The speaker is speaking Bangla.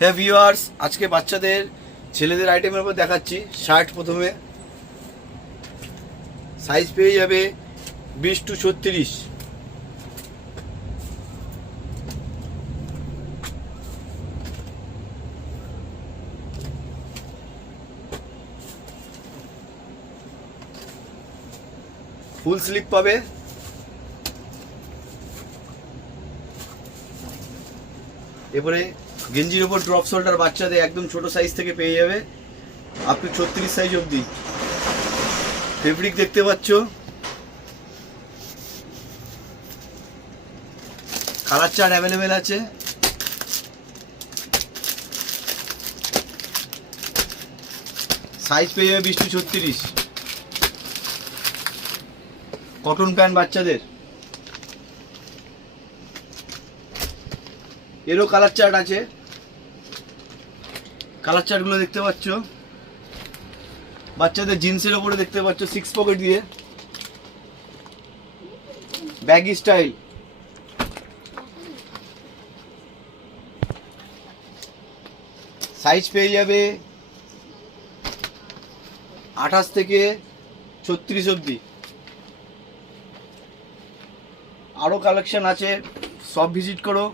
হ্যাঁ ভিউয়ার্স, আজকে বাচ্চাদের ছেলেদের আইটেমের উপর দেখাচ্ছি। শার্ট প্রথমে সাইজ পেয়ে যাবে 20 to 36। ফুল স্লিপ পাবে। এরপরে গেঞ্জির উপর ড্রপ শোল্ডার বাচ্চাদের একদম ছোট সাইজ থেকে পেয়ে যাবে আপ টু 36 সাইজ অবধি। ফেব্রিক দেখতে পাচ্ছ, কালার চার্ট অ্যাভেলেবেল আছে। সাইজ পেয়ে যাবে 20 to 36। কটন প্যান্ট বাচ্চাদের, এরও কালার চার্ট আছে। কালার চার্টগুলো দেখতে পাচ্ছ। বাচ্চাদের জিন্সের ওপরে দেখতে পাচ্ছ 6 পকেট দিয়ে ব্যাগি স্টাইল। সাইজ পেয়ে যাবে 28 থেকে 36 অবধি। আরও কালেকশন আছে, সব ভিজিট করো।